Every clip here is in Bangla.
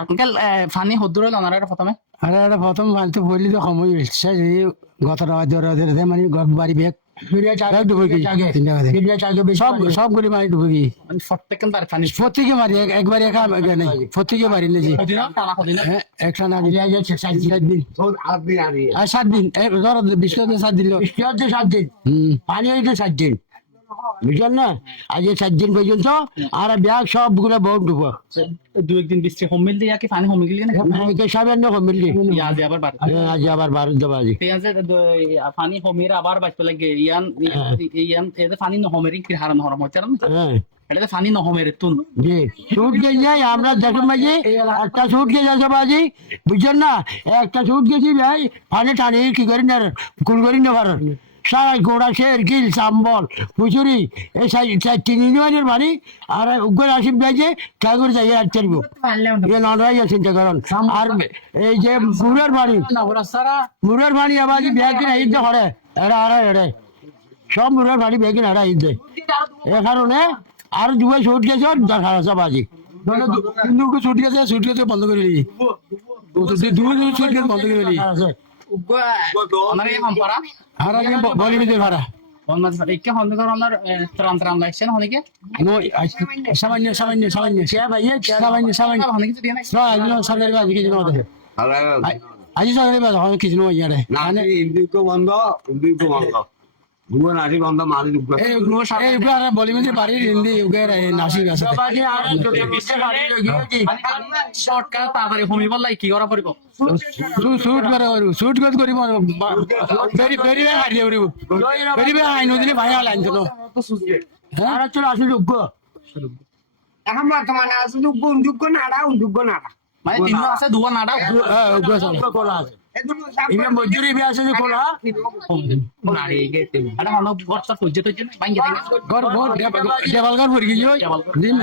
আঙ্কেল ফানি হদ্দুর হলো ওনারা প্রথমে আরে এটা প্রথম মানতে বললি তো সময় হচ্ছে যে গত রাত মানে বাড়ি ব্যাগ সব করে মারি ডুবে গিয়ে মানে প্রত্যেকদিন তার ফানি প্রত্যেকে মারি একবার একা নেই প্রত্যেকে মারি নেছি হদিনা টানা হদিনা একটা না 7 দিন আর 7 দিন ধরো বিস্কুট 7 দিন 7 দিন পানি হইতে 7 দিন বুঝলেন না আজকে 7 দিন পর্যন্ত আর ব্যাগ সবগুলো বহুত ডুবো দু একদিন বৃষ্টি হমিল দিয়ে কি ফানি হমিল গেলে না সামান্য কমিলি আজ আবার বার আজ আবার 12 বাজে পেঁয়াজে ফানি হমির আবার বাঁচতে লাগে ইয়ান ইয়ান এতে ফানি নহমেরি কি হারানো হরম হচ্ছে না হ্যাঁ এটা ফানি নহমের তুন জি সুট গেছে আমরা দেখুন মাঝে একটা সুট গেছে আছে বাজি বুঝছেন না একটা সুট গেছি ভাই পানি টানি কি করি না কুল করি না পারেন সারাই গোড়া শের গিল চাম্বল ফুচুরি এই তিন ইউনিয়নের বাড়ি আর উগ্র আসিম যাইছে কে করে যাই আর চাইব ইয়ে নয় চিন্তা করেন আর এই যে মুরের বাড়ি আবার ব্যাগ কিনা ঈদ করে এরা আর এড়ে সব মুরের বাড়ি ব্যাগ কিনা এরা ঈদ দেয় এ কারণে আর দুটো ছুট গেছে দেখা আছে বাজি দুটো ছুট গেছে বন্ধ করে দিই দুটো ছুট গেছে বন্ধ করে দিই ওনার এই সম্পারা আর আগে বলি দিতে ভাড়া ওনার একে হন্দ করে ওনার ত্রাণ লাগছেন হনিকে সামান্য হনিকে তো দিয়ে নাই সরকারি বাজি কিছু নয় আজি সরকারি বাজি হয় কিছু নয় ইয়ারে বলি মিলে বাড়ির হিন্দি নাসিক আছে শর্টকাট তাড়াতাড়ি হমি বললাই কি করা পড়িব শুট করিব বেরিবে হারিয়ে পড়িব বেরিবে আইন দিলে ভাই লাইন চলো হ্যাঁ চলো আসলে যোগ্য এখন বর্তমানে আছে যোগ্য নাড়া যোগ্য নাড়া মানে তিনজন আছে দুয়া নাডা খোলা আছে ইমে মজুরি বি আছে যে খোলা নাড়ি গেতে আরে হন বর্ষা পর্যন্ত টর্য বাইঙ্গে থাকে ঘর দেওয়ালঘর ভরি গিয়ে দিন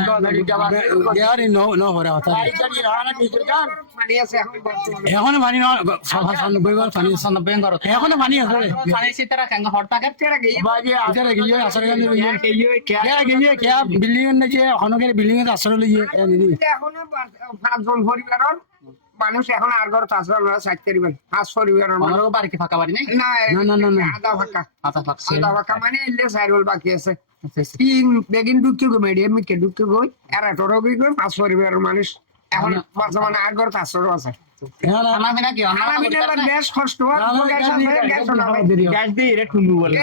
ইয়ার ন হরা কথা পানি আছে এখন বর্তমানে এখন পানি ন 95 বার পানি 90 ঘর এখন পানি আছে পানি সিতারা কাঙ্গ হট থাকে তেরা গই বাজে আজরে গিয়ে আসরে গিয়ে কে বিল্ডিং এর যে হনকের বিল্ডিং এর আসরে লিয়ে নিনি এখন 5 জন পরিবারের মানুষ এখন আর ঘর আছে আমরা 60 পরিবার 5 পরিবারের মানুষ আমারও বাড়ি কি ফাঁকা বাড়ি নাই না আধা ফাঁকা আচ্ছা ফাঁকা আধা ফাঁকা মানে এলে সাইরল বাকি আছে তিন বেগিন ঢুকে গো মিডিয়াম কে ঢুকে গই আর এতটা গই 5 পরিবারের মানুষ এখন বর্তমানে আর ঘর আছে আমার বিনা কি আমার বিনা গ্যাস কষ্ট গ্যাস দিয়ে রে ঠুন্ডু বলে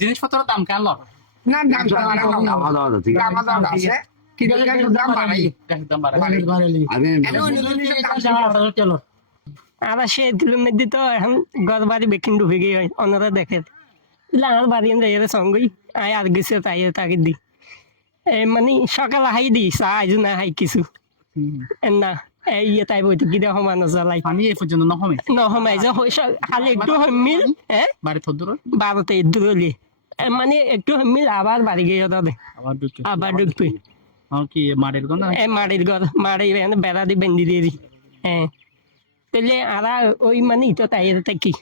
জিনিসপত্রের দাম কেন না দাম আছে কি দাম বাড়াই গ্যাসের দাম বাড়ে চলো আর সে দিলের মধ্যে তো এখন ঘর বাড়ি বেকিন ডুবে গিয়ে হয় অন্যরা দেখে আমার বাড়ি এর সঙ্গই আয় আর গেছে তাই তাকে দি মানে সকাল হাই দি চা আজ না হাই কিছু না ইয়ে তাই বইতে গিয়ে সমানো জ্বালাই পানি এই পর্যন্ত নহমাই যে খালি একটু হমিল হ্যাঁ বাড়ি থদ্দুর 12তে দূরলি মানে একটু হমিল আবার বাড়ি গিয়ে তাদের আবার ঢুকবি কি মাড়ের গন্ধ মাড়ির ঘর মাড়ি বেড়া দিয়ে বেঁধি দিয়ে দি হ্যাঁ তাহলে আর ওই মানে তো তাই থাকি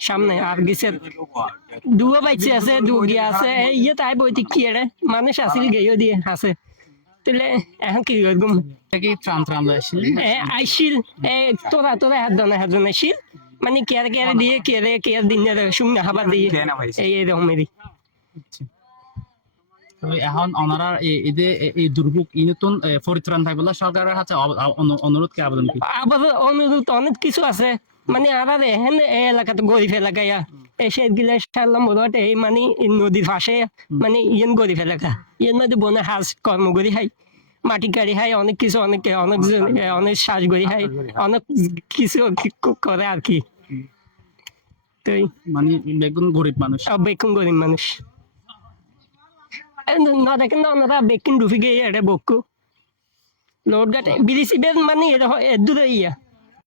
সামনে আর গেছে দুও বাইচে আছে দু গিয়ে আছে ইয়ে তাই বইতে কি রে মানুষ আসিল গেও দিয়ে আছে তাহলে এখন কি করবো কি ত্রাণ আসছিল আইসিল তোরা হাত জন আইসিল মানে কেয়ার দিয়ে কেয়ার দিন শুকনা খাবার দিয়ে এইরকমেরই এখন ওনারা এই দুর্ভোগ ই নতুন পরিত্রাণ থাকবে সরকারের কাছে অনুরোধ কি আবেদন কি অনুরোধ অনেক কিছু আছে মানে আর এহেন এলাকাতে গরিব এলাকায় এসে গিলে সারলাম বলতে এই মানে নদীর পাশে মানে ইয়েন গরিব এলাকা ইয়ের মধ্যে বনে হাজ কর্ম করি খাই মাটি কাড়ি খাই অনেক কিছু অনেক শ্বাস করি খাই অনেক কিছু করে আর কি তো মানে বেগুন গরিব মানুষ গরিব মানুষ না দেখেন না ওনারা বেকিন ডুবে গিয়ে এটা বকু লোড গাটে বিদেশি বেদ মানে এটা দূরে ইয়া